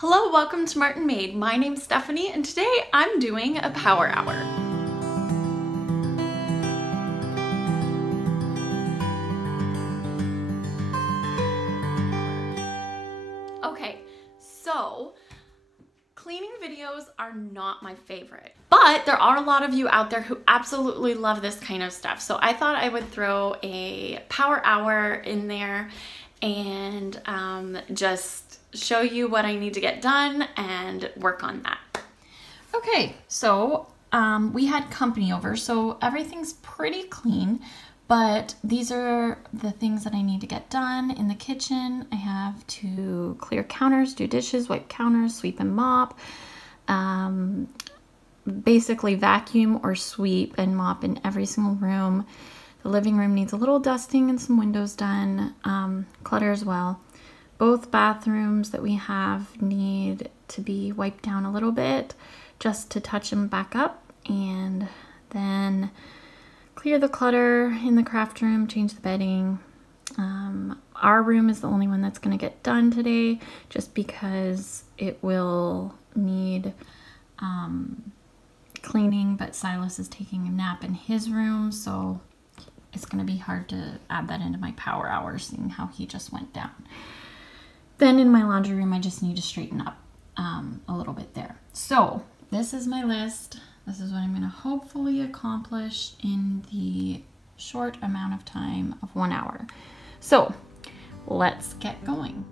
Hello, welcome to Martinmade. My name's Stephanie and today I'm doing a power hour. Okay, so cleaning videos are not my favorite, but there are a lot of you out there who absolutely love this kind of stuff. So I thought I would throw a power hour in there and just show you what I need to get done and work on that. Okay, so we had company over, so everything's pretty clean, but these are the things that I need to get done in the kitchen. I have to clear counters, do dishes, wipe counters, sweep and mop, basically vacuum or sweep and mop in every single room. The living room needs a little dusting and some windows done, clutter as well. Both bathrooms that we have need to be wiped down a little bit just to touch them back up, and then clear the clutter in the craft room, change the bedding. Our room is the only one that's going to get done today just because it will need cleaning, but Silas is taking a nap in his room, so it's going to be hard to add that into my power hour, seeing how he just went down. Then in my laundry room, I just need to straighten up a little bit there. So this is my list. This is what I'm going to hopefully accomplish in the short amount of time of 1 hour. So let's get going.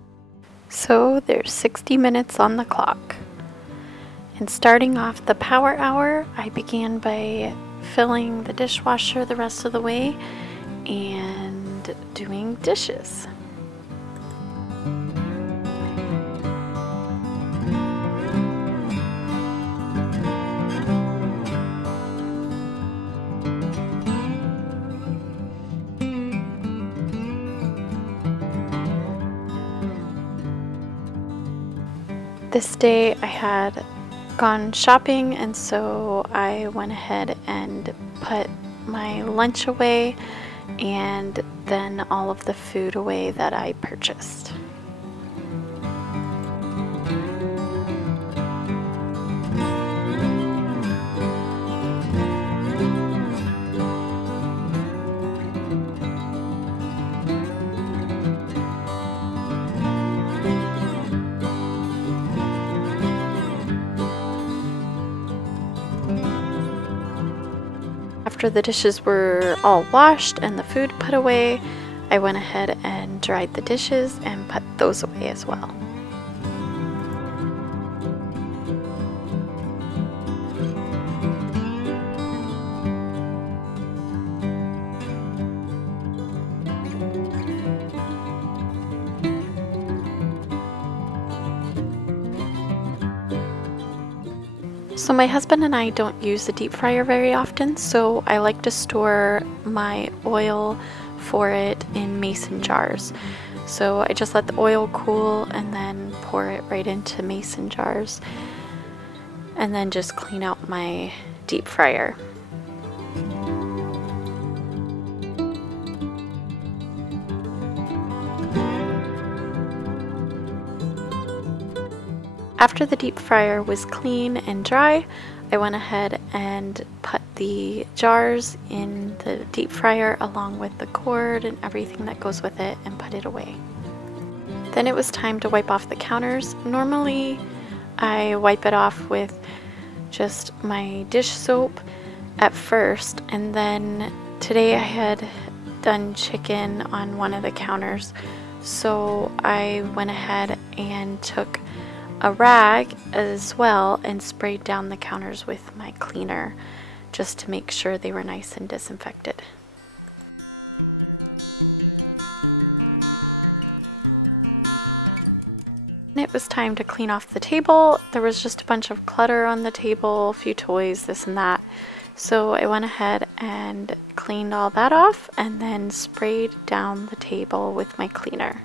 So there's 60 minutes on the clock. And starting off the power hour, I began by filling the dishwasher the rest of the way and doing dishes. This day I had gone shopping, and so I went ahead and put my lunch away and then all of the food away that I purchased. After the dishes were all washed and the food put away, I went ahead and dried the dishes and put those away as well. So my husband and I don't use the deep fryer very often, so I like to store my oil for it in mason jars. So I just let the oil cool and then pour it right into mason jars and then just clean out my deep fryer. After the deep fryer was clean and dry, I went ahead and put the jars in the deep fryer along with the cord and everything that goes with it and put it away. Then it was time to wipe off the counters. Normally I wipe it off with just my dish soap at first, and then today I had done chicken on one of the counters, so I went ahead and took a rag as well and sprayed down the counters with my cleaner just to make sure they were nice and disinfected. And it was time to clean off the table. There was just a bunch of clutter on the table, a few toys, this and that. So I went ahead and cleaned all that off and then sprayed down the table with my cleaner.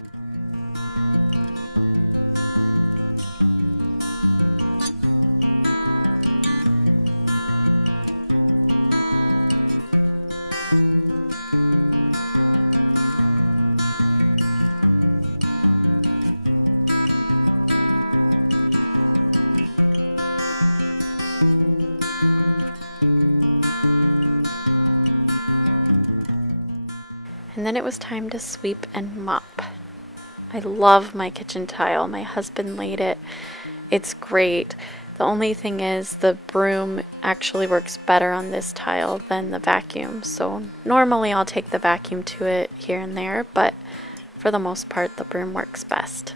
And then it was time to sweep and mop. I love my kitchen tile. My husband laid it. It's great. The only thing is the broom actually works better on this tile than the vacuum. So normally I'll take the vacuum to it here and there, but for the most part the broom works best.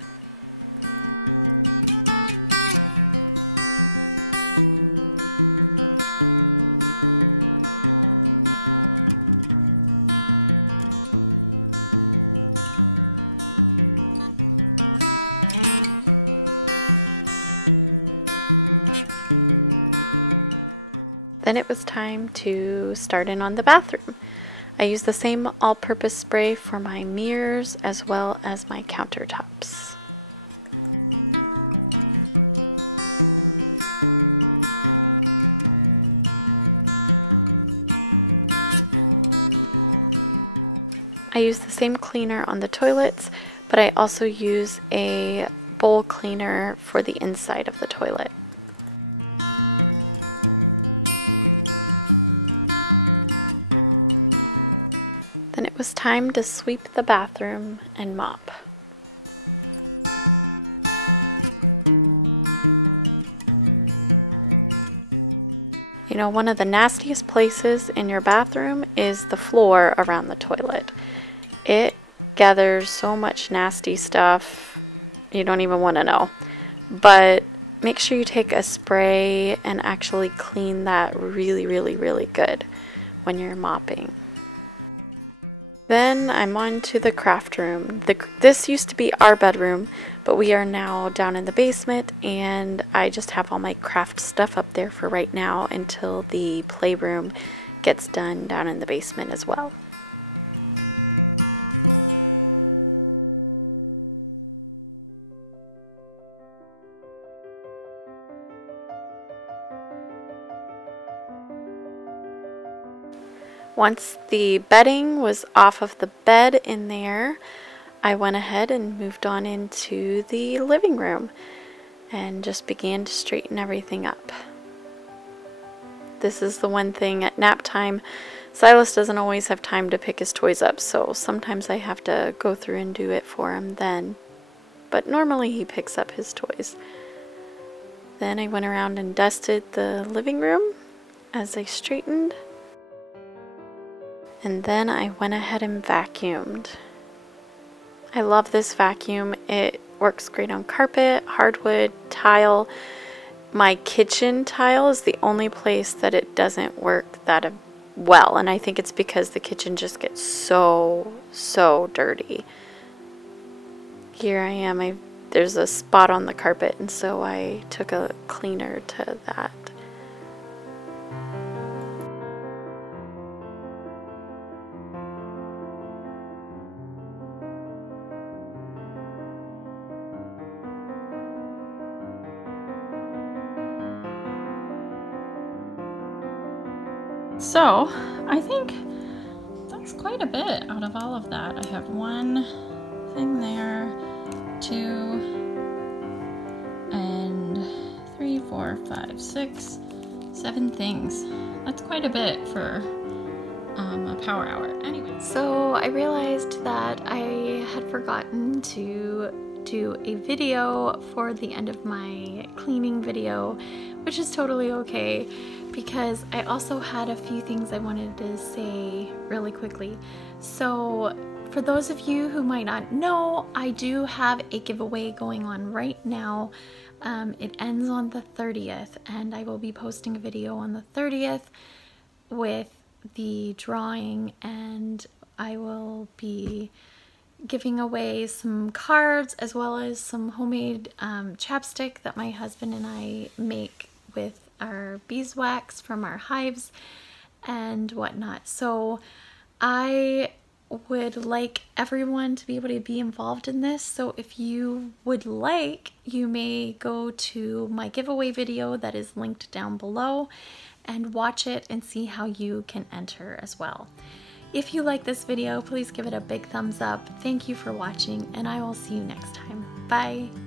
Then it was time to start in on the bathroom. I used the same all-purpose spray for my mirrors as well as my countertops. I use the same cleaner on the toilets, but I also use a bowl cleaner for the inside of the toilet. Then it was time to sweep the bathroom and mop. You know, one of the nastiest places in your bathroom is the floor around the toilet. It gathers so much nasty stuff, you don't even want to know. But make sure you take a spray and actually clean that really, really, really good when you're mopping. Then I'm on to the craft room. This used to be our bedroom, but we are now down in the basement, and I just have all my craft stuff up there for right now until the playroom gets done down in the basement as well. Once the bedding was off of the bed in there, I went ahead and moved on into the living room and just began to straighten everything up. This is the one thing at nap time, Silas doesn't always have time to pick his toys up, so sometimes I have to go through and do it for him then. But normally he picks up his toys. Then I went around and dusted the living room as I straightened. And then I went ahead and vacuumed. I love this vacuum. It works great on carpet, hardwood, tile. My kitchen tile is the only place that it doesn't work that well, and I think it's because the kitchen just gets so dirty. Here I am, there's a spot on the carpet, and so I took a cleaner to that. So I think that's quite a bit out of all of that. I have one thing there, 2 and 3, 4, 5, 6, 7 things. That's quite a bit for a power hour. Anyway, So I realized that I had forgotten to do a video for the end of my cleaning video, which is totally okay, because I also had a few things I wanted to say really quickly. So for those of you who might not know, I do have a giveaway going on right now. It ends on the 30th, and I will be posting a video on the 30th with the drawing, and I will be giving away some cards as well as some homemade chapstick that my husband and I make with our beeswax from our hives and whatnot. So I would like everyone to be able to be involved in this. So if you would like, you may go to my giveaway video that is linked down below and watch it and see how you can enter as well. If you like this video, please give it a big thumbs up. Thank you for watching, and I will see you next time. Bye!